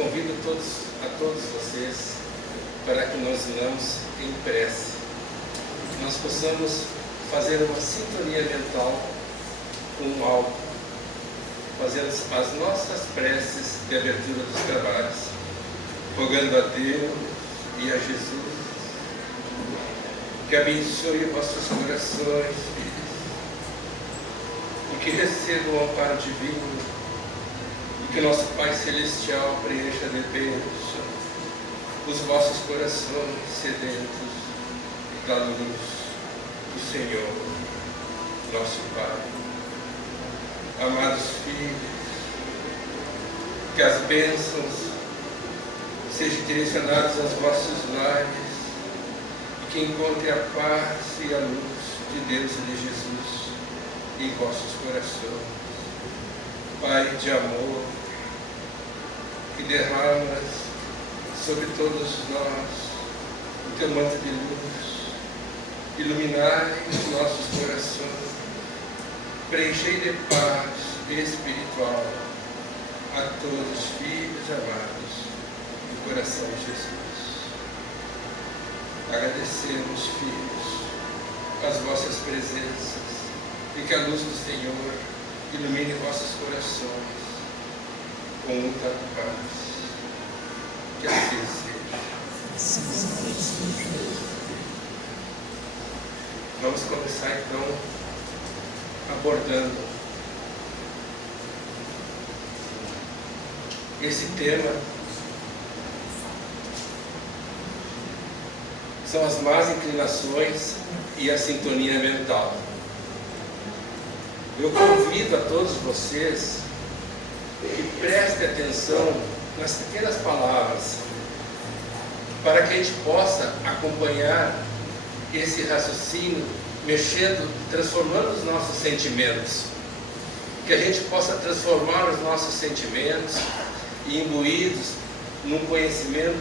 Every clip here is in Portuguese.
convido a todos vocês para que nós unamos em prece, que nós possamos fazer uma sintonia mental com o alto, fazer as nossas preces de abertura dos trabalhos, rogando a Deus e a Jesus que abençoe vossos corações, filhos, e que recebam o amparo divino, e que nosso Pai Celestial preencha de bênção os vossos corações sedentos da luz do Senhor, nosso Pai. Amados filhos, que as bênçãos sejam direcionadas aos vossos lares, e que encontre a paz e a luz de Deus e de Jesus em vossos corações. Pai de amor, que derramas sobre todos nós o teu manto de luz, iluminai os nossos corações, preenchei de paz espiritual a todos os filhos amados do coração de Jesus. Agradecemos, filhos, as vossas presenças, e que a luz do Senhor ilumine vossos corações com muita paz. Que assim seja. Vamos começar então abordando esse tema. São as más inclinações e a sintonia mental. Eu convido a todos vocês que prestem atenção nas pequenas palavras, para que a gente possa acompanhar esse raciocínio, mexendo, transformando os nossos sentimentos, que a gente possa transformar os nossos sentimentos e imbuídos num conhecimento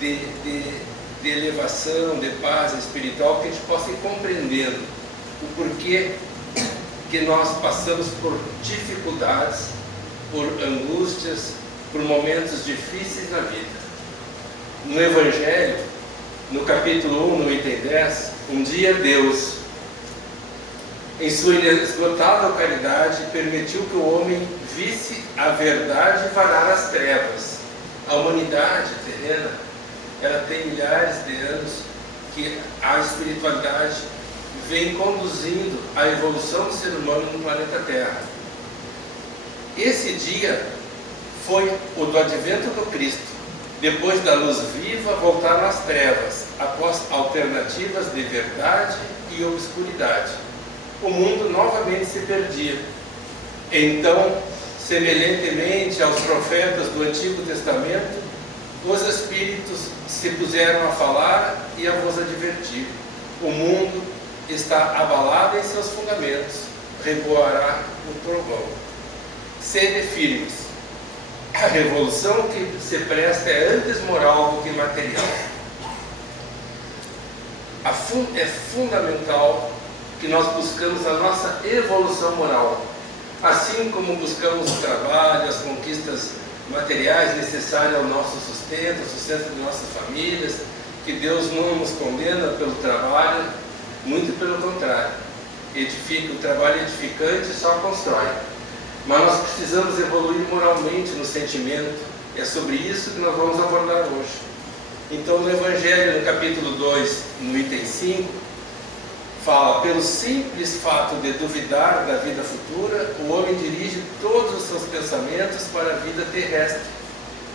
de elevação, de paz espiritual, que a gente possa ir compreendendo o porquê que nós passamos por dificuldades, por angústias, por momentos difíceis na vida. No Evangelho, no capítulo 1, no item 10, um dia Deus, em sua inesgotável caridade, permitiu que o homem visse a verdade varar as trevas. A humanidade terrena, ela tem milhares de anos que a espiritualidade vem conduzindo a evolução do ser humano no planeta Terra. Esse dia foi o do advento do Cristo, depois da luz viva voltar às trevas, após alternativas de verdade e obscuridade. O mundo novamente se perdia. Então, semelhantemente aos profetas do Antigo Testamento, os Espíritos se puseram a falar e a vos advertir. O mundo está abalado em seus fundamentos, reboará o trovão. Sede firmes. A revolução que se presta é antes moral do que material. É fundamental que nós buscamos a nossa evolução moral, assim como buscamos o trabalho, as conquistas materiais necessárias ao nosso sustento, ao sustento de nossas famílias, que Deus não nos condena pelo trabalho, muito pelo contrário. O trabalho edificante só constrói. Mas nós precisamos evoluir moralmente no sentimento. É sobre isso que nós vamos abordar hoje. Então, no Evangelho, no capítulo 2, no item 5, fala: pelo simples fato de duvidar da vida futura, o homem dirige todos os seus pensamentos para a vida terrestre,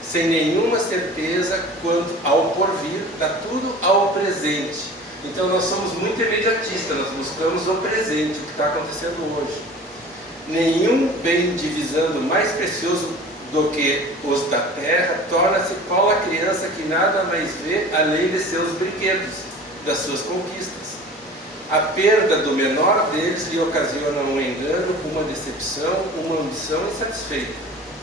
sem nenhuma certeza quanto ao porvir, dá tudo ao presente. Então nós somos muito imediatistas, nós buscamos o presente, o que está acontecendo hoje. Nenhum bem divisando mais precioso do que os da terra torna-se qual a criança que nada mais vê além de seus brinquedos, das suas conquistas. A perda do menor deles lhe ocasiona um engano, uma decepção, uma ambição insatisfeita,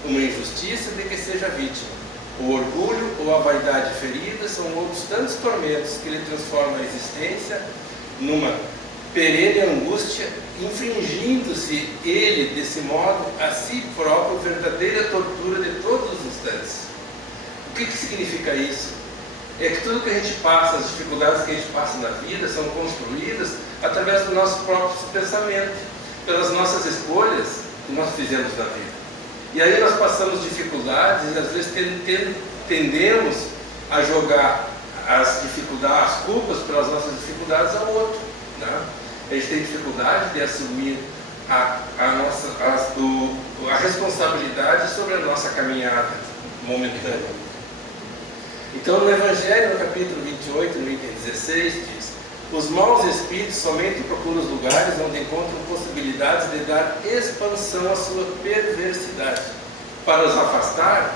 uma injustiça de que seja vítima. O orgulho ou a vaidade ferida são outros tantos tormentos que lhe transformam a existência numa perene angústia, infringindo-se ele, desse modo, a si próprio, verdadeira tortura de todos os instantes. que significa isso? É que tudo que a gente passa, as dificuldades que a gente passa na vida são construídas através do nosso próprio pensamento, pelas nossas escolhas que nós fizemos na vida. E aí nós passamos dificuldades e às vezes tendemos a jogar as dificuldades, as culpas pelas nossas dificuldades ao outro, né? A gente tem dificuldade de assumir a responsabilidade sobre a nossa caminhada momentânea. Então, no Evangelho, no capítulo 28, no item 16, diz: os maus espíritos somente procuram os lugares onde encontram possibilidades de dar expansão à sua perversidade. Para os afastar,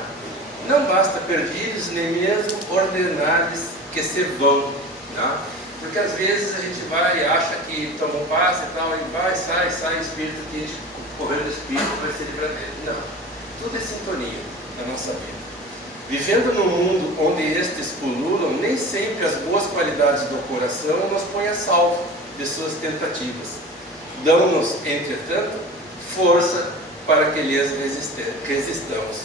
não basta pedir-lhes, nem mesmo ordenar-lhes que se vão, né? Porque às vezes a gente vai e acha que toma um passe e tal, e vai, sai, espírito que a gente correndo do espírito vai ser livrado dele. Não, tudo é sintonia na nossa vida. Vivendo num mundo onde estes pululam, nem sempre as boas qualidades do coração nos põem a salvo de suas tentativas. Dão-nos, entretanto, força para que lhes resistamos.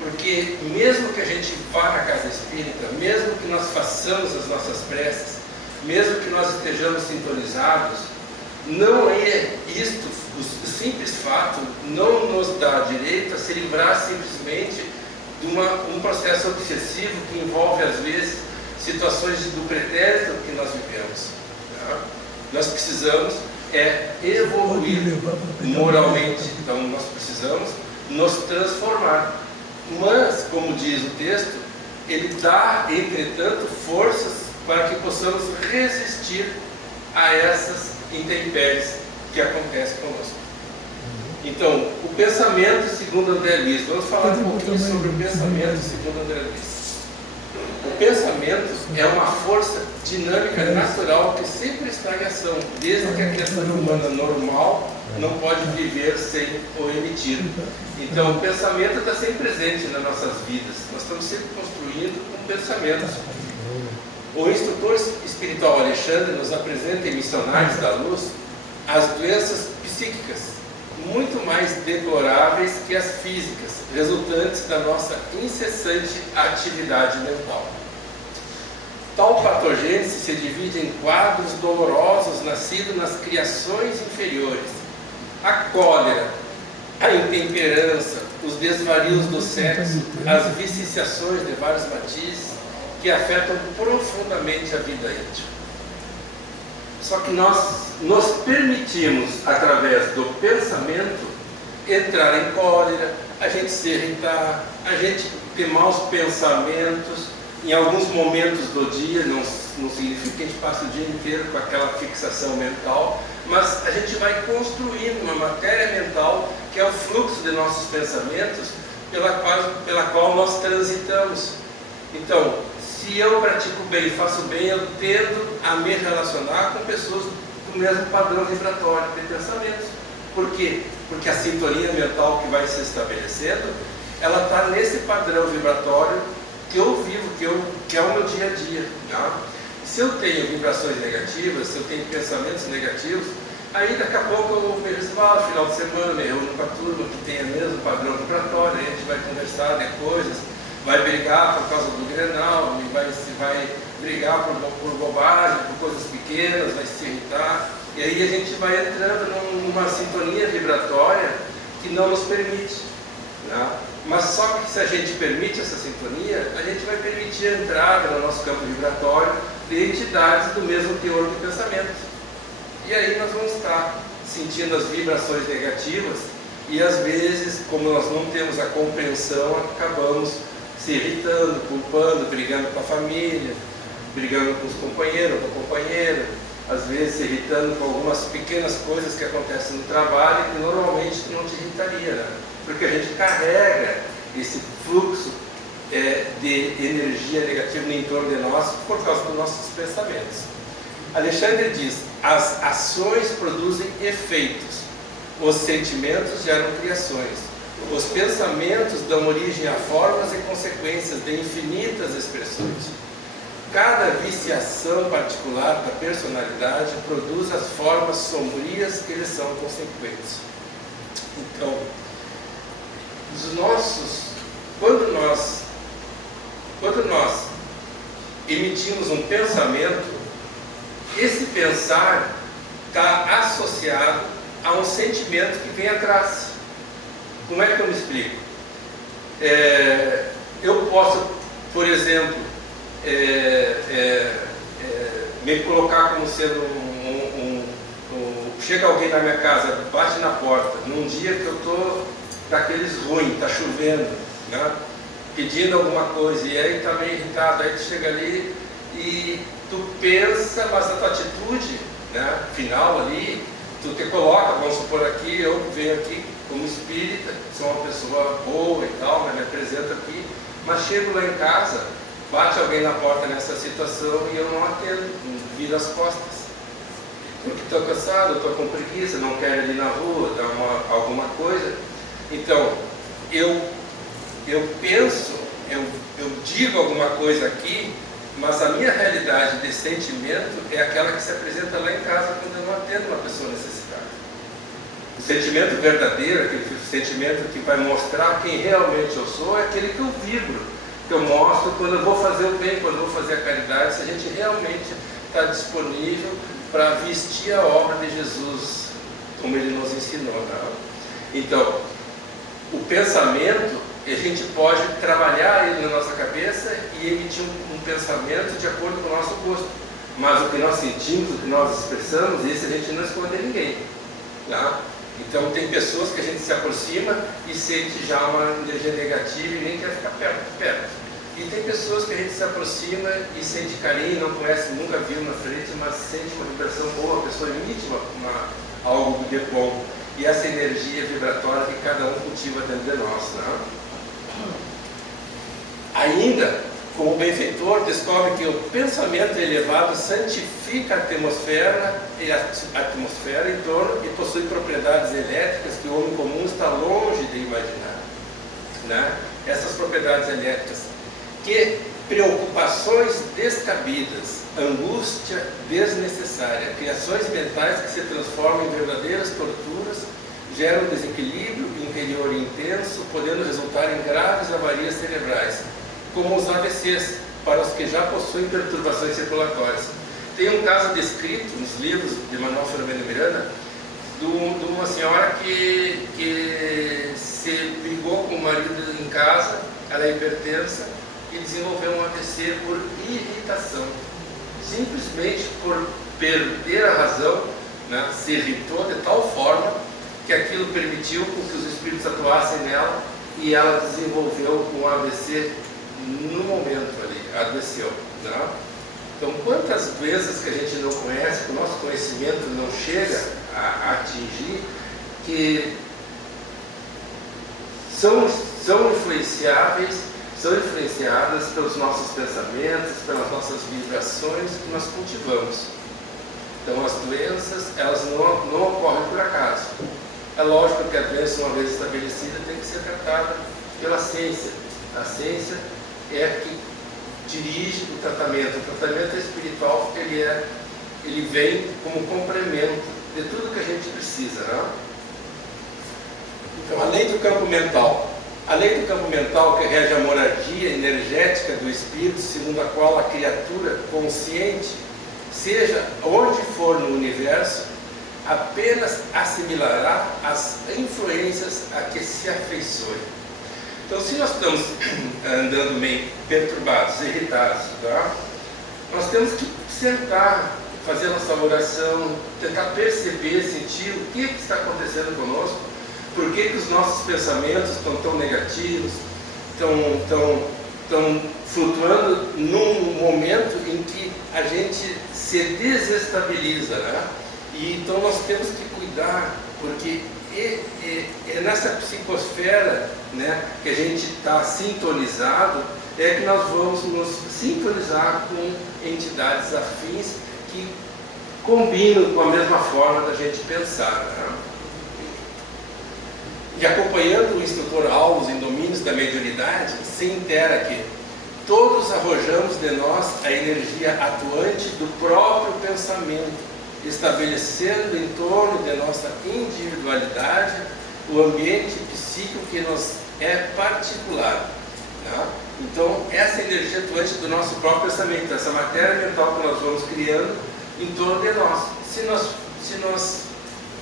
Porque mesmo que a gente vá na casa espírita, mesmo que nós façamos as nossas preces, mesmo que nós estejamos sintonizados, não é isto, o simples fato não nos dá direito a se livrar simplesmente de um processo obsessivo que envolve às vezes situações do pretérito que nós vivemos, tá? Nós precisamos evoluir moralmente, então nós precisamos nos transformar. Mas, como diz o texto, ele dá, entretanto, forças para que possamos resistir a essas intempéries que acontecem conosco. Então, o pensamento segundo André Luiz. Vamos falar um pouquinho sobre o pensamento segundo André Luiz. O pensamento é uma força dinâmica natural que sempre está em ação, desde que a criatura humana normal não pode viver sem o emitir. Então, o pensamento está sempre presente nas nossas vidas. Nós estamos sempre construindo com pensamentos. O instrutor espiritual Alexandre nos apresenta em Missionários da Luz as doenças psíquicas, muito mais deploráveis que as físicas, resultantes da nossa incessante atividade mental. Tal patogênese se divide em quadros dolorosos nascidos nas criações inferiores: a cólera, a intemperança, os desvarios do sexo, as viciações de vários matizes que afetam profundamente a vida íntima. Só que nós nos permitimos, através do pensamento, entrar em cólera, a gente se irritar, a gente ter maus pensamentos. Em alguns momentos do dia, não significa que a gente passe o dia inteiro com aquela fixação mental, mas a gente vai construindo uma matéria mental que é o fluxo de nossos pensamentos pela qual nós transitamos. Então, se eu pratico bem, faço bem, eu tendo a me relacionar com pessoas do mesmo padrão vibratório de pensamentos. Por quê? Porque a sintonia mental que vai se estabelecendo, ela está nesse padrão vibratório que eu vivo, que é o meu dia a dia. Tá? Se eu tenho vibrações negativas, se eu tenho pensamentos negativos, aí daqui a pouco eu me resvalo, final de semana, me reúno com a turma que tem o mesmo padrão vibratório, a gente vai conversar de coisas, vai brigar por causa do Grenal, vai brigar por bobagem, por coisas pequenas, vai se irritar, e aí a gente vai entrando numa sintonia vibratória que não nos permite. Né? Mas só que se a gente permite essa sintonia, a gente vai permitir a entrada no nosso campo vibratório de entidades do mesmo teor de pensamento. E aí nós vamos estar sentindo as vibrações negativas e às vezes, como nós não temos a compreensão, acabamos se irritando, culpando, brigando com a família, brigando com os companheiros, com a companheira, às vezes se irritando com algumas pequenas coisas que acontecem no trabalho e que normalmente não te irritaria, né? Porque a gente carrega esse fluxo de energia negativa no entorno de nós por causa dos nossos pensamentos. Alexandre diz: as ações produzem efeitos, os sentimentos geram criações, os pensamentos dão origem a formas e consequências de infinitas expressões. Cada viciação particular da personalidade produz as formas sombrias que lhes são consequentes. Então, quando nós quando nós emitimos um pensamento, esse pensar está associado a um sentimento que vem atrás. Como é que eu me explico? Eu posso, por exemplo, me colocar como sendo chega alguém na minha casa, bate na porta, num dia que eu estou daqueles ruins, está chovendo, né? Pedindo alguma coisa, e aí está meio irritado, aí tu chega ali e tu pensa, mas a tua atitude, né, final ali, tu te coloca, vamos supor aqui, eu venho aqui como espírita, sou uma pessoa boa e tal, né, me apresento aqui, mas chego lá em casa, bate alguém na porta nessa situação e eu não atendo, viro as costas. Porque estou cansado, estou com preguiça, não quero ir ali na rua, dar alguma coisa. Então, eu penso, eu digo alguma coisa aqui, mas a minha realidade de sentimento é aquela que se apresenta lá em casa quando eu não atendo uma pessoa necessitada. O sentimento verdadeiro, aquele sentimento que vai mostrar quem realmente eu sou, é aquele que eu vibro, que eu mostro quando eu vou fazer o bem, quando eu vou fazer a caridade, se a gente realmente está disponível para vestir a obra de Jesus, como ele nos ensinou. Não? Então, o pensamento, a gente pode trabalhar ele na nossa cabeça e emitir um pensamento de acordo com o nosso gosto. Mas o que nós sentimos, o que nós expressamos, isso a gente não esconde a ninguém. Tá? Então, tem pessoas que a gente se aproxima e sente já uma energia negativa e nem quer ficar perto. E tem pessoas que a gente se aproxima e sente carinho, não conhece, nunca viu na frente, mas sente uma vibração boa, a pessoa emite algo de bom. E essa energia vibratória que cada um cultiva dentro de nós. Né? Ainda, como benfeitor, descobre que o pensamento elevado santifica a atmosfera em torno e possui propriedades elétricas que o homem comum está longe de imaginar. Né? Essas propriedades elétricas, que preocupações descabidas, angústia desnecessária, criações mentais que se transformam em verdadeiras torturas, geram desequilíbrio interior intenso, podendo resultar em graves avarias cerebrais, como os AVCs, para os que já possuem perturbações circulatórias. Tem um caso descrito nos livros de Manuel Filomeno Miranda, de uma senhora que se brigou com o marido em casa, ela é hipertensa, e desenvolveu um AVC por irritação, simplesmente por perder a razão, né? Se irritou de tal forma que aquilo permitiu que os espíritos atuassem nela e ela desenvolveu um AVC no momento ali, adoeceu. Né? Então, quantas vezes que a gente não conhece, que o nosso conhecimento não chega a atingir, que são influenciadas pelos nossos pensamentos, pelas nossas vibrações que nós cultivamos. Então, as doenças, elas não ocorrem por acaso. É lógico que a doença, uma vez estabelecida, tem que ser tratada pela ciência. A ciência é a que dirige o tratamento. O tratamento espiritual, ele vem como complemento de tudo que a gente precisa. Né? Então, a lei do campo mental. A lei do campo mental que rege a moradia energética do espírito, segundo a qual a criatura consciente, seja onde for no universo, apenas assimilará as influências a que se afeiçoe. Então, se nós estamos andando meio perturbados, irritados, tá? Nós temos que sentar, fazer nossa oração, tentar perceber, sentir o que está acontecendo conosco. Por que os nossos pensamentos estão tão negativos, estão flutuando num momento em que a gente se desestabiliza, né? E então nós temos que cuidar, porque é nessa psicosfera, né, que a gente está sintonizado, é que nós vamos nos sintonizar com entidades afins que combinam com a mesma forma da gente pensar. Né? E acompanhando o instrutor Alves em Domínios da Mediunidade, se intera que todos arrojamos de nós a energia atuante do próprio pensamento, estabelecendo em torno de nossa individualidade o ambiente psíquico que nos é particular. Né? Então, essa energia atuante do nosso próprio pensamento, essa matéria mental que nós vamos criando em torno de nós. Se nós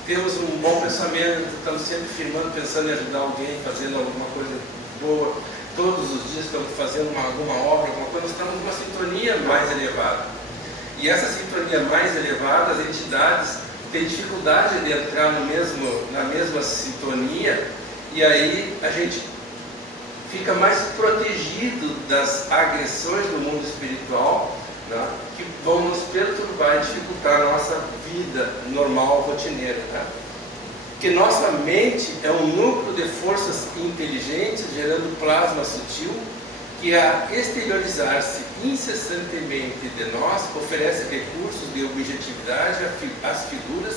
temos um bom pensamento, estamos sempre firmando, pensando em ajudar alguém, fazendo alguma coisa boa, todos os dias estamos fazendo alguma obra, alguma coisa, nós estamos numa sintonia mais elevada. E essa sintonia mais elevada, as entidades têm dificuldade de entrar na mesma sintonia, e aí a gente fica mais protegido das agressões do mundo espiritual, né, que vão nos perturbar e dificultar a nossa vida normal, rotineira. Né? Porque nossa mente é um núcleo de forças inteligentes, gerando plasma sutil, que a exteriorizar-se incessantemente de nós, oferece recursos de objetividade às figuras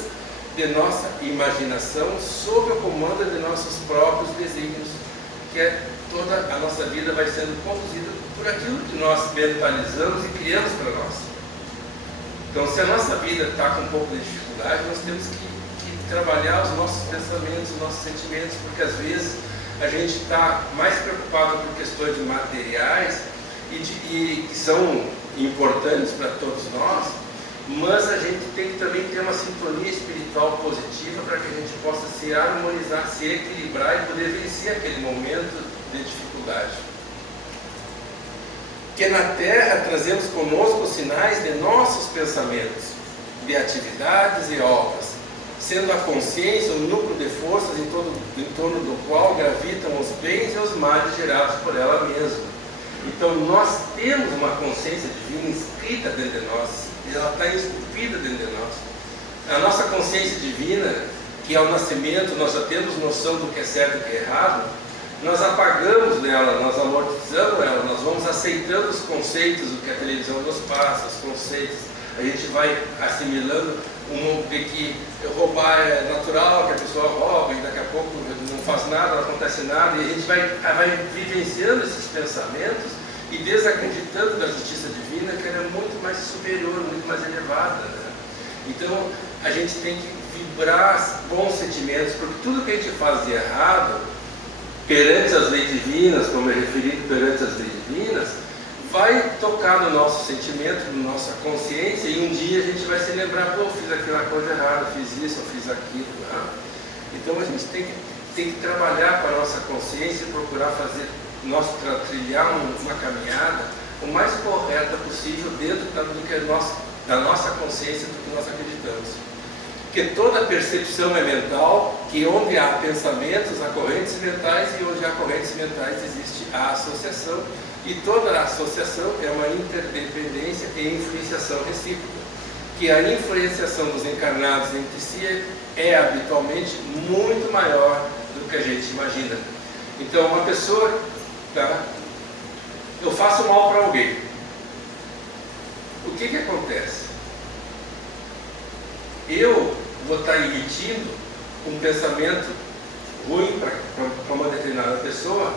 de nossa imaginação, sob o comando de nossos próprios desígnios, que é toda a nossa vida vai sendo conduzida por aquilo que nós mentalizamos e criamos para nós. Então, se a nossa vida está com um pouco de dificuldade, nós temos que trabalhar os nossos pensamentos, os nossos sentimentos, porque às vezes a gente está mais preocupado por questões materiais e que são importantes para todos nós, mas a gente tem que também ter uma sintonia espiritual positiva para que a gente possa se harmonizar, se equilibrar e poder vencer aquele momento de dificuldade. Que na Terra trazemos conosco os sinais de nossos pensamentos, de atividades e obras, sendo a consciência um núcleo de forças em torno do qual gravitam os bens e os males gerados por ela mesma. Então nós temos uma consciência divina inscrita dentro de nós, ela está esculpida dentro de nós. A nossa consciência divina, que ao nascimento nós já temos noção do que é certo e o que é errado, nós apagamos nela, nós amortizamos ela, nós vamos aceitando os conceitos do que a televisão nos passa, os conceitos, a gente vai assimilando de que roubar é natural, que a pessoa rouba e daqui a pouco não faz nada, não acontece nada, e a gente vai vivenciando esses pensamentos e desacreditando da justiça divina, que ela é muito mais superior, muito mais elevada. Né? Então a gente tem que vibrar bons sentimentos, porque tudo que a gente faz de errado perante as leis divinas, como é referido perante as leis divinas, vai tocar no nosso sentimento, na nossa consciência, e um dia a gente vai se lembrar, pô, fiz aquela coisa errada, fiz isso, eu fiz aquilo. Né? Então a gente tem que trabalhar com a nossa consciência e procurar trilhar uma caminhada o mais correta possível dentro da nossa consciência, do que nós acreditamos. Porque toda percepção é mental, que onde há pensamentos, há correntes mentais, e onde há correntes mentais existe a associação, e toda a associação é uma interdependência e influenciação recíproca, que a influenciação dos encarnados entre si é habitualmente muito maior do que a gente imagina. Então uma pessoa, tá? Eu faço mal para alguém, o que acontece? Eu vou estar emitindo um pensamento ruim para uma determinada pessoa,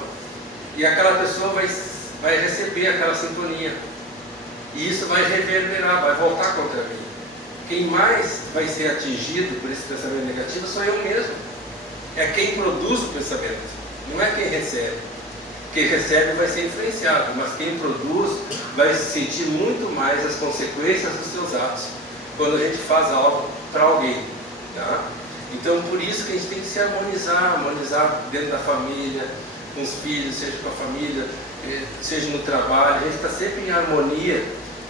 e aquela pessoa vai receber aquela sintonia, e isso vai reverberar, vai voltar contra mim. Quem mais vai ser atingido por esse pensamento negativo sou eu mesmo. É quem produz o pensamento, não é quem recebe. Quem recebe vai ser influenciado, mas quem produz vai sentir muito mais as consequências dos seus atos quando a gente faz algo para alguém. Tá? Então por isso que a gente tem que se harmonizar dentro da família, com os filhos, seja com a família, seja no trabalho. A gente está sempre em harmonia,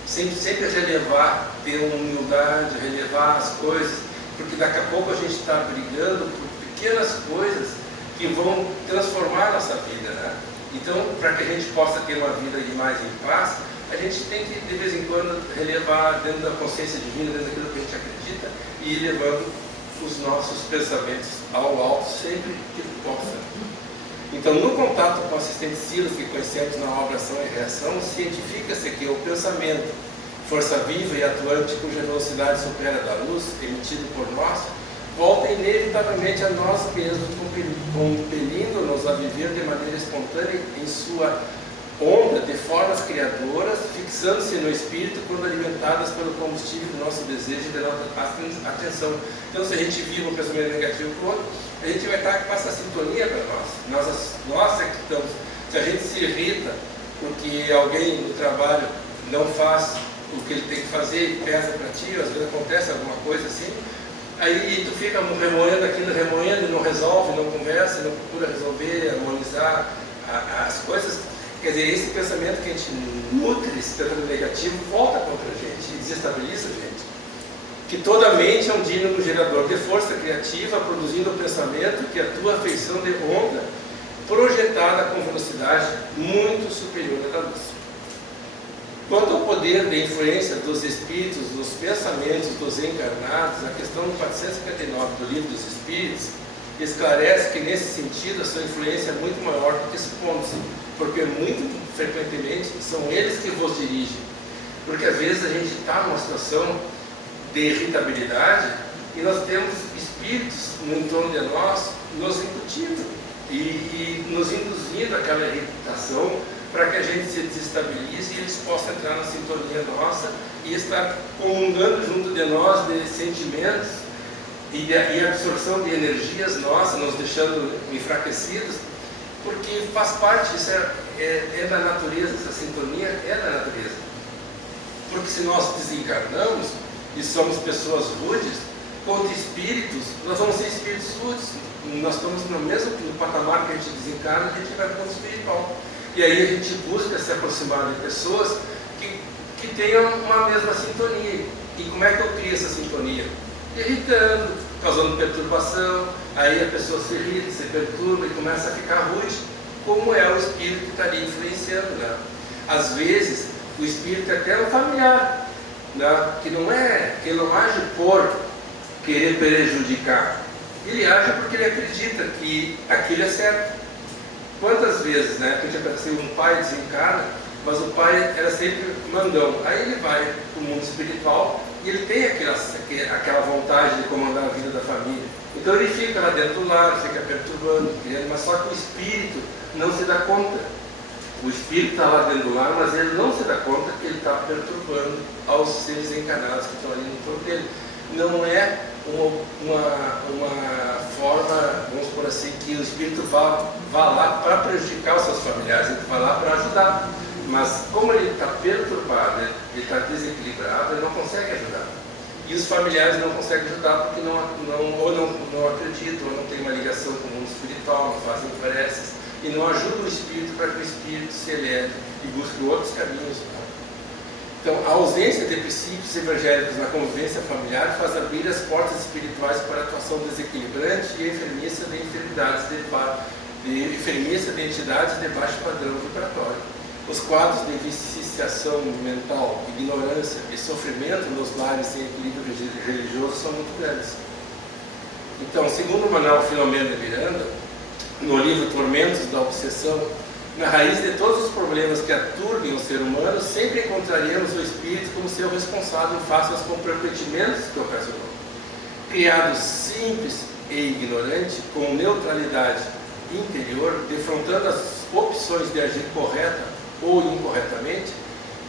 sempre relevar, ter uma humildade, relevar as coisas, porque daqui a pouco a gente está brigando por pequenas coisas que vão transformar a nossa vida. Né? Então, para que a gente possa ter uma vida mais em paz, a gente tem que, de vez em quando, relevar dentro da consciência divina, dentro daquilo que a gente acredita, e ir levando os nossos pensamentos ao alto sempre que possa. Então, no contato com assistentes Silas que conhecemos na obra Ação e Reação, cientifica-se que o pensamento, força viva e atuante cuja velocidade supera a da luz, emitido por nós, volta inevitavelmente a nós mesmos, compelindo-nos a viver de maneira espontânea em sua onda de formas criadoras, fixando-se no espírito quando alimentadas pelo combustível do nosso desejo e da nossa atenção. Então, se a gente vive um pensamento negativo para o outro, a gente vai estar com essa sintonia para nós. Nós é que estamos. Se a gente se irrita porque alguém no trabalho não faz o que ele tem que fazer e pesa para ti, às vezes acontece alguma coisa assim, aí tu fica remoendo aquilo, remoendo, e não resolve, não conversa, não procura resolver, harmonizar as coisas. Quer dizer, esse pensamento que a gente nutre, esse pensamento negativo, volta contra a gente, desestabiliza a gente. Que toda mente é um dínamo gerador de força criativa, produzindo um pensamento que atua a feição de onda, projetada com velocidade muito superior à da luz. Quanto ao poder de influência dos espíritos, dos pensamentos dos encarnados, a questão 459 do Livro dos Espíritos esclarece que, nesse sentido, a sua influência é muito maior do que supõe-se, porque muito frequentemente são eles que vos dirigem. Porque às vezes a gente está numa situação de irritabilidade e nós temos espíritos no entorno de nós nos incutindo e nos induzindo àquela irritação para que a gente se desestabilize e eles possam entrar na sintonia nossa e estar comungando junto de nós de sentimentos e absorção de energias nossas, nos deixando enfraquecidos, porque faz parte, isso é da natureza, essa sintonia é da natureza. Porque se nós desencarnamos e somos pessoas rudes, quanto espíritos, nós vamos ser espíritos rudes. Nós estamos no mesmo patamar que a gente desencarna, a gente vai para o mundo espiritual. E aí a gente busca se aproximar de pessoas que tenham uma mesma sintonia. E como é que eu crio essa sintonia? Irritando, causando perturbação, aí a pessoa se irrita, se perturba e começa a ficar rude, como é o espírito que está ali influenciando, né? Às vezes, o espírito é até um familiar, né? Que não age por querer prejudicar, ele age porque ele acredita que aquilo é certo. Quantas vezes, né, que a gente apareceu um pai desencarna, mas o pai era sempre mandão, aí ele vai para o mundo espiritual e ele tem aquela vontade de comandar a vida da família, então ele fica lá dentro do lar, fica perturbando, mas só que o espírito não se dá conta. O espírito está lá dentro do lar, mas ele não se dá conta que ele está perturbando aos seres encarnados que estão ali no entorno dele. Não é uma forma, vamos por assim, que o espírito vá lá para prejudicar os seus familiares, ele vai lá para ajudar. Mas como ele está perturbado, ele está desequilibrado, ele não consegue ajudar. E os familiares não conseguem ajudar porque não acreditam, ou não tem uma ligação com o mundo espiritual, não fazem preces, e não ajudam o espírito para que o espírito se eleve e busque outros caminhos. Então, a ausência de princípios evangélicos na convivência familiar faz abrir as portas espirituais para a atuação desequilibrante e enfermiça de entidades de baixo padrão vibratório. Os quadros de viciação mental, ignorância e sofrimento nos lares sem equilíbrio religioso são muito grandes. Então, segundo o Manuel Filomeno de Miranda, no livro Tormentos da Obsessão, na raiz de todos os problemas que aturbem o ser humano, sempre encontraríamos o espírito como seu responsável face aos comprometimentos que ocasionou. Criado simples e ignorante, com neutralidade interior, defrontando as opções de agir correta ou incorretamente,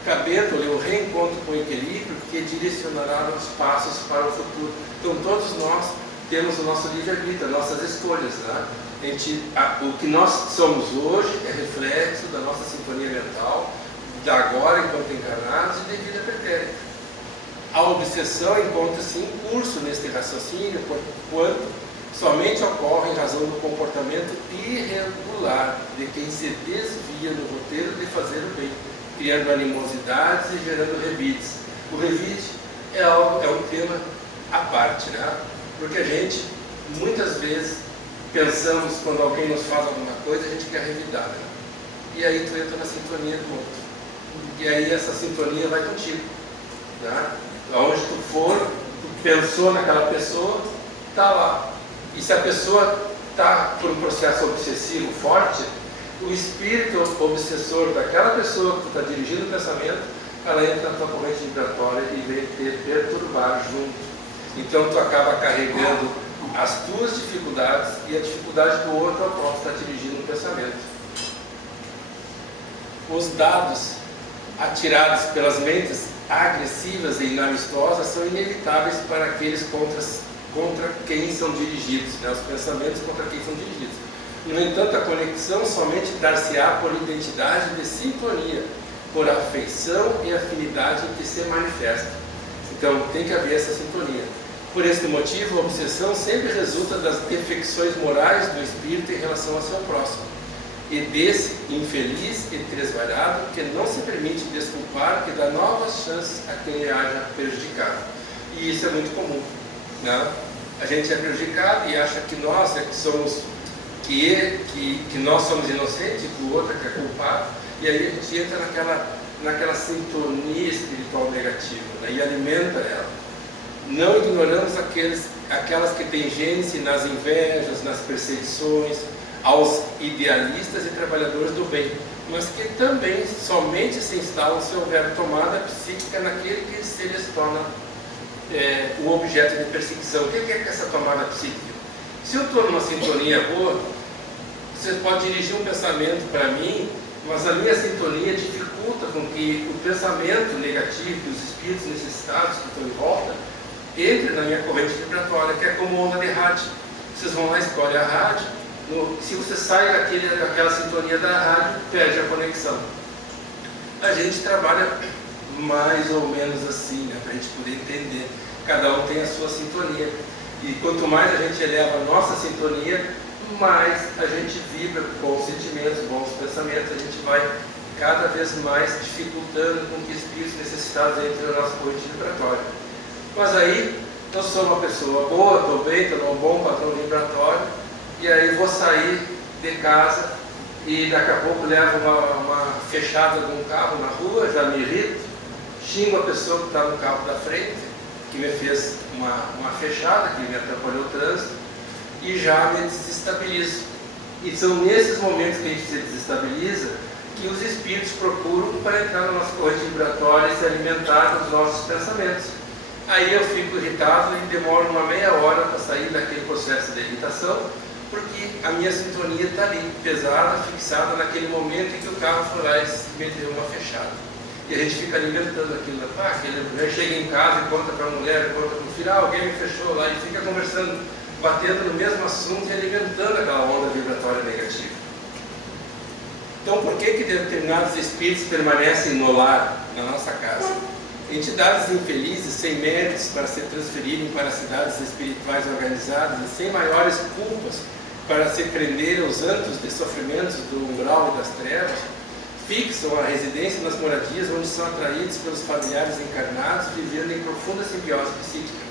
cabendo-lhe o reencontro com o equilíbrio que direcionará os passos para o futuro. Então todos nós temos o nosso livre-arbítrio, as nossas escolhas, né? O que nós somos hoje é reflexo da nossa sintonia mental, da agora enquanto encarnados e de vida pretérita. A obsessão encontra-se em curso neste raciocínio, quando somente ocorre em razão do comportamento irregular de quem se desvia no roteiro de fazer o bem, criando animosidades e gerando revides. O revide é um tema à parte, né? Porque a gente, muitas vezes, pensamos, quando alguém nos faz alguma coisa, a gente quer revidar, né? E aí tu entra na sintonia do outro. E aí essa sintonia vai contigo, né? Aonde tu for, tu pensou naquela pessoa, está lá. E se a pessoa está por um processo obsessivo forte, o espírito obsessor daquela pessoa que tu está dirigindo o pensamento, ela entra na tua corrente vibratória e vem te perturbar junto. Então tu acaba carregando as tuas dificuldades e a dificuldade do outro ao qual está dirigindo o pensamento. Os dados atirados pelas mentes agressivas e inamistosas são inevitáveis para aqueles contra quem são dirigidos, né? Os pensamentos contra quem são dirigidos. No entanto, a conexão somente dar-se-á por identidade de sintonia, por afeição e afinidade que se manifesta. Então, tem que haver essa sintonia. Por este motivo, a obsessão sempre resulta das defecções morais do espírito em relação ao seu próximo, e desse infeliz e tresvalhado que não se permite desculpar, que dá novas chances a quem lhe haja prejudicado. E isso é muito comum, né? A gente é prejudicado e acha que nós é que somos, que nós somos inocentes, que o outro é que é culpado, e aí a gente entra naquela sintonia espiritual negativa, né? E alimenta ela. Não ignoramos aquelas que têm gênese nas invejas, nas perseguições, aos idealistas e trabalhadores do bem, mas que também somente se instalam se houver tomada psíquica naquele que se lhes torna o objeto de perseguição. O que é essa tomada psíquica? Se eu estou numa sintonia boa, você pode dirigir um pensamento para mim, mas a minha sintonia dificulta com que o pensamento negativo, os espíritos necessitados que estão em volta, entre na minha corrente vibratória, que é como onda de rádio. Vocês vão lá, escolhem a rádio. Se você sai daquela sintonia da rádio, perde a conexão. A gente trabalha mais ou menos assim, né, para a gente poder entender. Cada um tem a sua sintonia. E quanto mais a gente eleva a nossa sintonia, mais a gente vibra com bons sentimentos, bons pensamentos. A gente vai cada vez mais dificultando com que espíritos necessitados entrem na nossa corrente vibratória. Mas aí, eu sou uma pessoa boa, estou bem, estou num bom padrão vibratório, e aí vou sair de casa e daqui a pouco levo uma fechada de um carro na rua, já me irrito, xingo a pessoa que está no carro da frente, que me fez uma fechada, que me atrapalhou o trânsito, e já me desestabilizo. E são nesses momentos que a gente se desestabiliza que os espíritos procuram para entrar na nossa corrente vibratória e se alimentar dos nossos pensamentos. Aí eu fico irritado e demoro uma meia hora para sair daquele processo de irritação, porque a minha sintonia está ali, pesada, fixada naquele momento em que o carro foi lá e me deu uma fechada. E a gente fica alimentando aquilo, aquele chega em casa e conta para a mulher, conta para o filho, alguém me fechou lá, e fica conversando, batendo no mesmo assunto e alimentando aquela onda vibratória negativa. Então, por que determinados espíritos permanecem no lar, na nossa casa? Entidades infelizes, sem méritos para se transferirem para cidades espirituais organizadas e sem maiores culpas para se prenderem aos antros de sofrimentos do umbral e das trevas, fixam a residência nas moradias onde são atraídos pelos familiares encarnados, vivendo em profunda simbiose psíquica.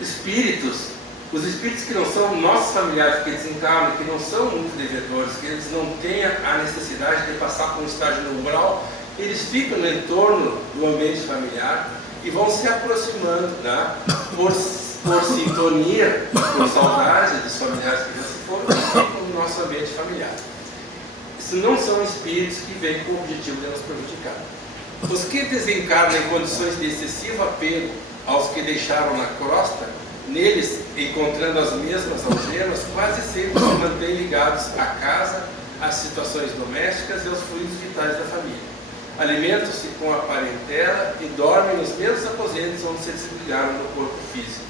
Os espíritos que não são nossos familiares, que desencarnam, que não são muito devedores, que eles não têm a necessidade de passar por um estágio no umbral, eles ficam no entorno do ambiente familiar e vão se aproximando, né? por sintonia, por saudade dos familiares que já se foram, ficam no nosso ambiente familiar. Isso não são espíritos que vêm com o objetivo de nos prejudicar. Os que desencarnam em condições de excessivo apego aos que deixaram na crosta, neles, encontrando as mesmas algemas, quase sempre se mantêm ligados à casa, às situações domésticas e aos fluidos vitais da família. Alimentam-se com a parentela e dormem nos mesmos aposentos onde se desligaram do corpo físico.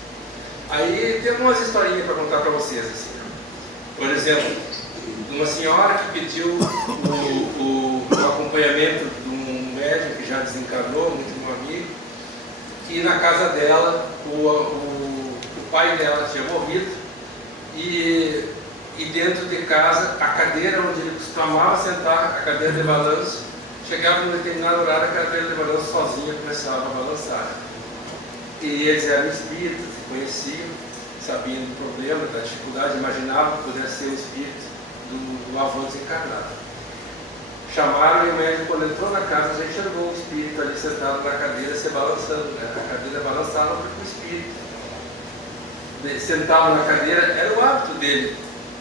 Aí tem algumas historinhas para contar para vocês. Assim. Por exemplo, uma senhora que pediu o acompanhamento de um médium que já desencarnou, muito meu amigo, que na casa dela o pai dela tinha morrido e dentro de casa a cadeira onde ele costumava sentar, a cadeira de balanço, chegava num determinado horário, a cadeira de balanço sozinha começava a balançar. E eles eram espíritos, se conheciam, sabiam do problema, da dificuldade, imaginavam que pudesse ser o espírito do avô desencarnado. Chamaram e o médico, quando entrou na casa, já enxergou o espírito ali sentado na cadeira se balançando. Né? A cadeira balançava porque o espírito sentava na cadeira, era o hábito dele,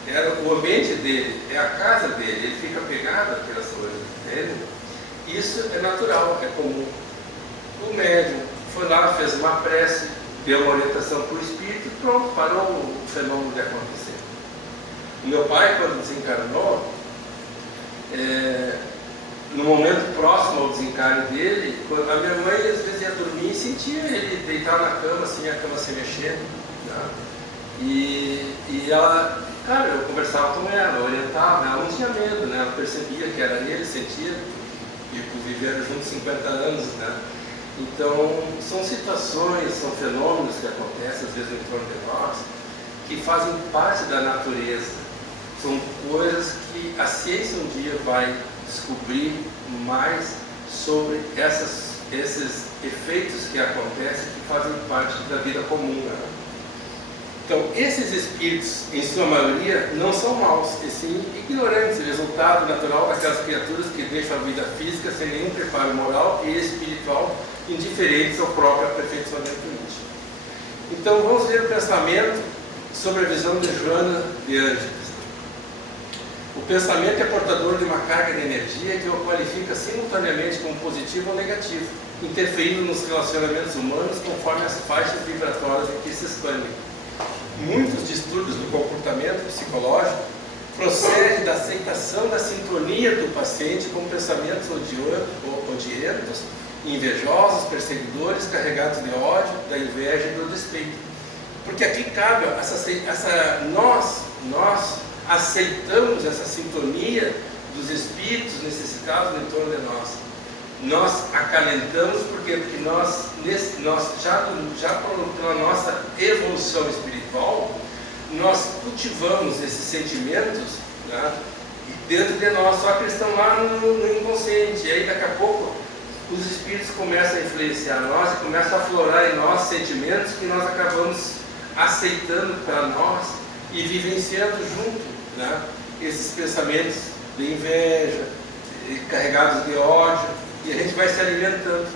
era o ambiente dele, é a casa dele, ele fica pegado àquelas coisas, entende? Isso é natural, é comum. O médium foi lá, fez uma prece, deu uma orientação para o espírito e pronto, parou o fenômeno de acontecer. O meu pai, quando desencarnou, no momento próximo ao desencarne dele, a minha mãe às vezes ia dormir e sentia ele deitar na cama, assim, a cama se mexendo. Né? E ela Cara, eu conversava com ela, orientava, ela não tinha medo, né? Ela percebia que era ele, sentia, e viveram juntos 50 anos, né? Então, são situações, são fenômenos que acontecem às vezes em torno de nós, que fazem parte da natureza. São coisas que a ciência um dia vai descobrir mais sobre esses efeitos que acontecem, que fazem parte da vida comum, né? Então, esses espíritos, em sua maioria, não são maus, e sim ignorantes, resultado natural daquelas criaturas que deixam a vida física sem nenhum preparo moral e espiritual, indiferentes ao próprio aperfeiçoamento íntimo. Então, vamos ver o pensamento sobre a visão de Joana de Ângeles. O pensamento é portador de uma carga de energia que o qualifica simultaneamente como positivo ou negativo, interferindo nos relacionamentos humanos conforme as faixas vibratórias em que se expandem. Muitos distúrbios do comportamento psicológico procedem da aceitação da sintonia do paciente com pensamentos odientos, invejosos, perseguidores, carregados de ódio, da inveja e do despeito. Porque aqui cabe, nós aceitamos essa sintonia dos espíritos necessitados no entorno de nós. Nós acalentamos porque nós já pela nossa evolução espiritual, nós cultivamos esses sentimentos, né, dentro de nós, só que eles estão lá no inconsciente. E aí daqui a pouco os espíritos começam a influenciar nós e começam a aflorar em nós sentimentos que nós acabamos aceitando para nós e vivenciando junto, né, esses pensamentos de inveja, carregados de ódio. E a gente vai se alimentando.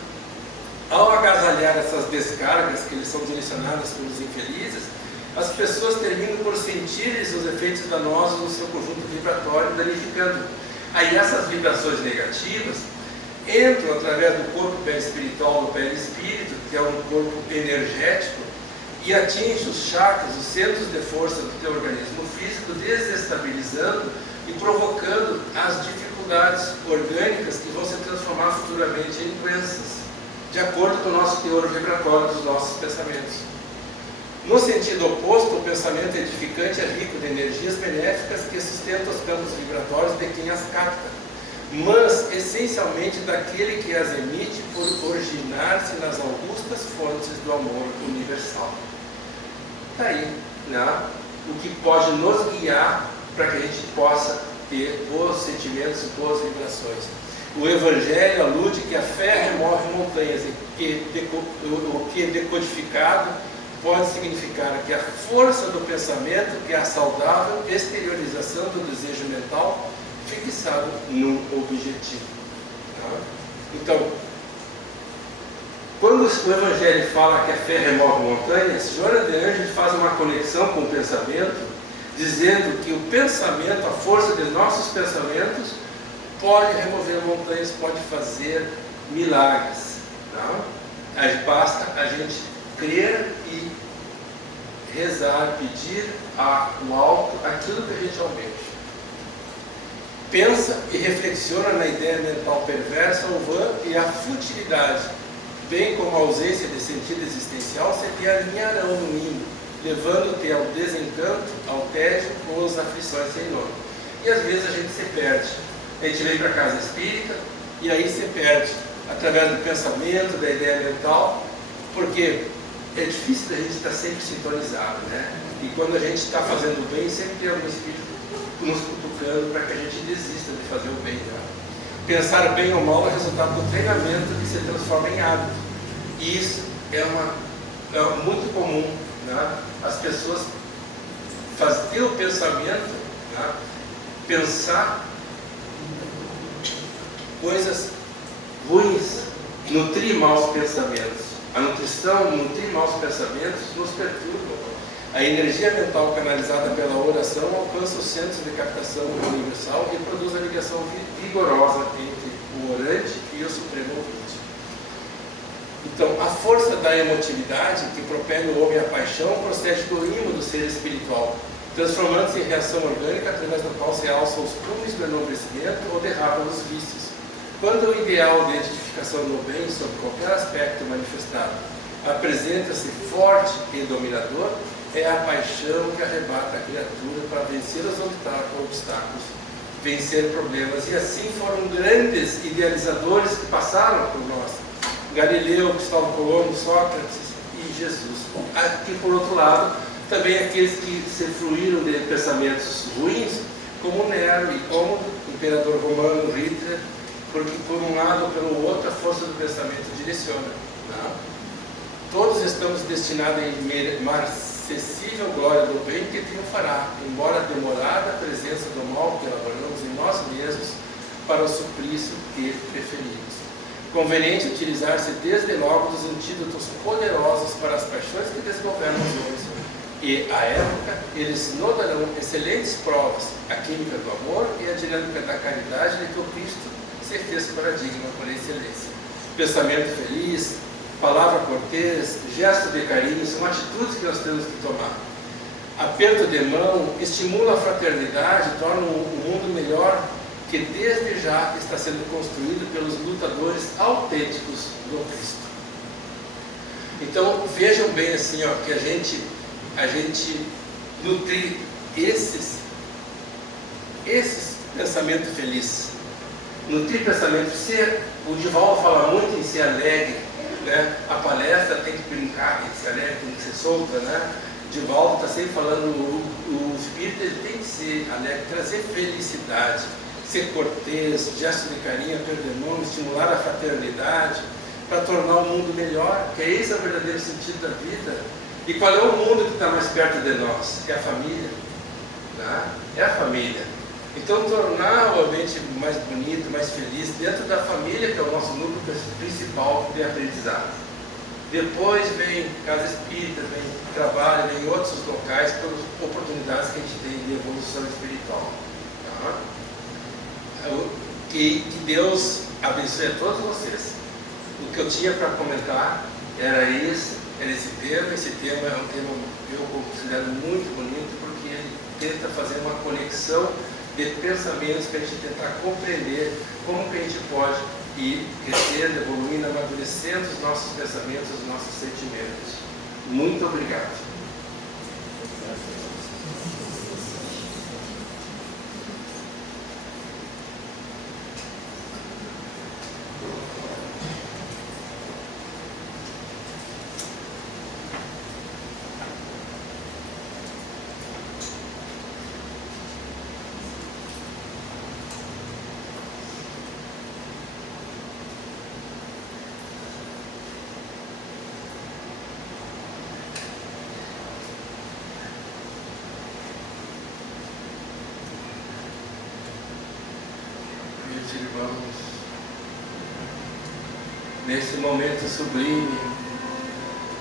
Ao agasalhar essas descargas que lhes são direcionadas pelos infelizes, as pessoas terminam por sentir os efeitos danosos no seu conjunto vibratório, danificando. Aí essas vibrações negativas entram através do corpo perispiritual do perispírito, que é um corpo energético, e atingem os chakras, os centros de força do teu organismo físico, desestabilizando e provocando as dificuldades orgânicas que vão se transformar futuramente em doenças, de acordo com o nosso teor vibratório dos nossos pensamentos. No sentido oposto, o pensamento edificante é rico de energias benéficas que sustentam os campos vibratórios de quem as capta, mas essencialmente daquele que as emite por originar-se nas augustas fontes do amor universal. Está aí, né, o que pode nos guiar para que a gente possa ter bons sentimentos e boas vibrações. O Evangelho alude que a fé remove montanhas, e o que decodificado pode significar que a força do pensamento é a saudável exteriorização do desejo mental fixado num objetivo. Tá? Então, quando o Evangelho fala que a fé remove montanhas, Joana de Ângeles faz uma conexão com o pensamento, dizendo que o pensamento, a força de nossos pensamentos, pode remover montanhas, pode fazer milagres. Tá? Basta a gente crer e rezar, pedir ao alto aquilo que a gente almeja. Pensa e reflexiona na ideia mental perversa ou vã e a futilidade, bem como a ausência de sentido existencial, se te alinharão no mínimo, levando-te ao desencanto, ao tédio ou às aflições sem nome. E às vezes a gente se perde. A gente vem para a casa espírita e aí se perde através do pensamento, da ideia mental, porque é difícil a gente estar sempre sintonizado, né? E quando a gente está fazendo o bem, sempre tem algum espírito nos cutucando para que a gente desista de fazer o bem, né? Pensar bem ou mal é resultado do treinamento que se transforma em hábito. E isso é muito comum, né? As pessoas ter o pensamento, né? Pensar coisas ruins, nutrir maus pensamentos. A nutrição, nutrir maus pensamentos nos perturba. A energia mental canalizada pela oração alcança os centros de captação universal e produz a ligação vigorosa entre o orante e o Supremo Ouvinte. Então, a força da emotividade que propele o homem à paixão procede do ímã do ser espiritual, transformando-se em reação orgânica através do qual se alçam os cumes do enobrecimento ou derrapam os vícios. Quando o ideal de edificação do bem sobre qualquer aspecto manifestado apresenta-se forte e dominador, é a paixão que arrebata a criatura para vencer os obstáculos, vencer problemas. E assim foram grandes idealizadores que passaram por nós: Galileu, Cristóvão Colombo, Sócrates e Jesus. Aqui, por outro lado, também aqueles que se fruíram de pensamentos ruins, como Nero e como o imperador romano Hitler, porque por um lado ou pelo outro a força do pensamento direciona. Tá? Todos estamos destinados à imarcessível glória do bem que triunfará, embora demorada a presença do mal que elaboramos em nós mesmos para o suplício que preferimos. Conveniente utilizar-se desde logo dos antídotos poderosos para as paixões que desgovernam os homens. E, à época, eles nos darão excelentes provas, a química do amor e a dinâmica da caridade de que o Cristo se fez paradigma por excelência. Pensamento feliz, palavra cortês, gesto de carinho, são atitudes que nós temos que tomar. Aperto de mão estimula a fraternidade, torna o mundo melhor, que desde já está sendo construído pelos lutadores autênticos do Cristo. Então, vejam bem assim, ó, que a gente nutrir esses pensamentos felizes. Nutrir pensamento, o Divaldo fala muito em ser alegre, né? A palestra tem que brincar, tem que ser alegre, tem que ser solta, né? Divaldo está sempre falando, o espírito ele tem que ser alegre, trazer felicidade, ser cortês, gesto de carinho, aperto de mão, estimular a fraternidade, para tornar o mundo melhor, que esse é o verdadeiro sentido da vida. E qual é o mundo que está mais perto de nós? É a família. Tá? É a família. Então, tornar o ambiente mais bonito, mais feliz, dentro da família, que é o nosso núcleo principal de aprendizado. Depois vem casa espírita, vem trabalho, vem outros locais, pelas oportunidades que a gente tem de evolução espiritual. Tá? Que Deus abençoe a todos vocês. O que eu tinha para comentar era esse tema. Esse tema é um tema que eu considero muito bonito, porque ele tenta fazer uma conexão de pensamentos para a gente tentar compreender como que a gente pode ir crescendo, evoluindo, amadurecendo os nossos pensamentos, os nossos sentimentos. Muito obrigado. Irmãos, nesse momento sublime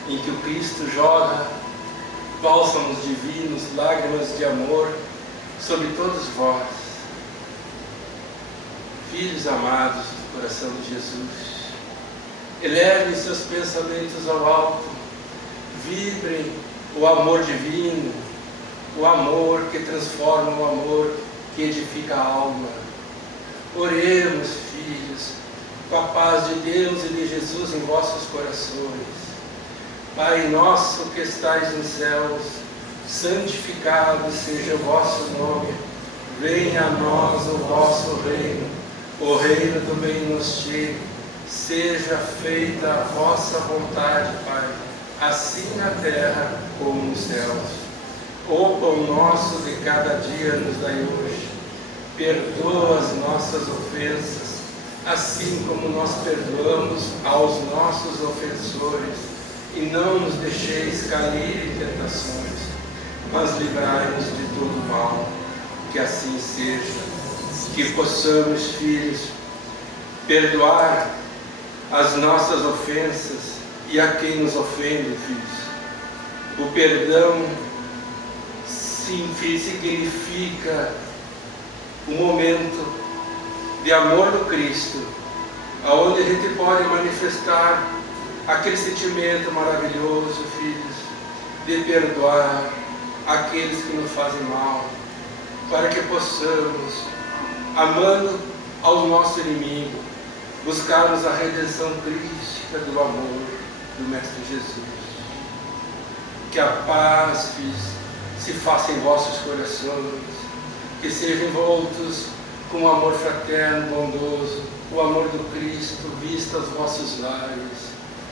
em que o Cristo joga bálsamos divinos, lágrimas de amor sobre todos vós, filhos amados do coração de Jesus, elevem seus pensamentos ao alto, vibrem o amor divino, o amor que transforma, o amor que edifica a alma. Oremos, filhos, com a paz de Deus e de Jesus em vossos corações. Pai nosso que estais nos céus, santificado seja o vosso nome. Venha a nós o vosso reino, o reino do bem nos chegue. Seja feita a vossa vontade, Pai, assim na terra como nos céus. O pão nosso de cada dia nos dai hoje. Perdoa as nossas ofensas, assim como nós perdoamos aos nossos ofensores, e não nos deixeis cair em tentações, mas livrai-nos de todo mal. Que assim seja, que possamos, filhos, perdoar as nossas ofensas e a quem nos ofende, filhos. O perdão significa um momento de amor do Cristo, aonde a gente pode manifestar aquele sentimento maravilhoso, filhos, de perdoar aqueles que nos fazem mal, para que possamos, amando ao nosso inimigo, buscarmos a redenção crística do amor do Mestre Jesus. Que a paz, filhos, se faça em vossos corações, que sejam envoltos com o amor fraterno, bondoso, o amor do Cristo, vista aos vossos lares,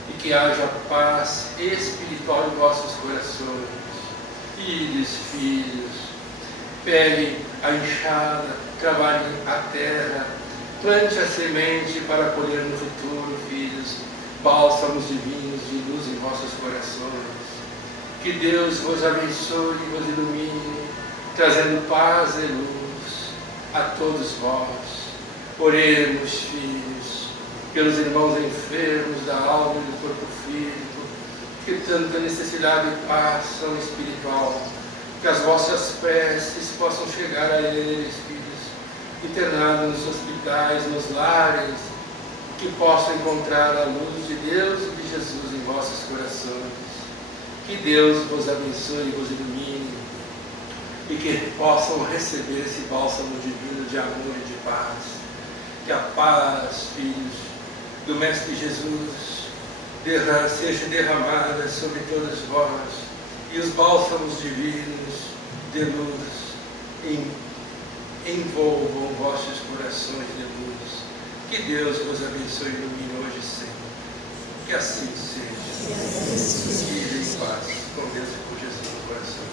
e que haja paz espiritual em vossos corações. Filhos, peguem a enxada, trabalhem a terra, plante a semente para colher no futuro, filhos, bálsamos divinos de luz em vossos corações. Que Deus vos abençoe e vos ilumine, trazendo paz e luz a todos vós. Oremos, filhos, pelos irmãos enfermos da alma e do corpo físico, que tanta necessidade passam espiritual, que as vossas preces possam chegar a eles, filhos, internados nos hospitais, nos lares, que possam encontrar a luz de Deus e de Jesus em vossos corações. Que Deus vos abençoe e vos ilumine, e que possam receber esse bálsamo divino de amor e de paz. Que a paz, filhos, do Mestre Jesus seja derramada sobre todos vós, e os bálsamos divinos de luz envolvam vossos corações de luz. Que Deus vos abençoe e ilumine hoje e sempre. Que assim seja. Ide em paz, com Deus e com Jesus no coração.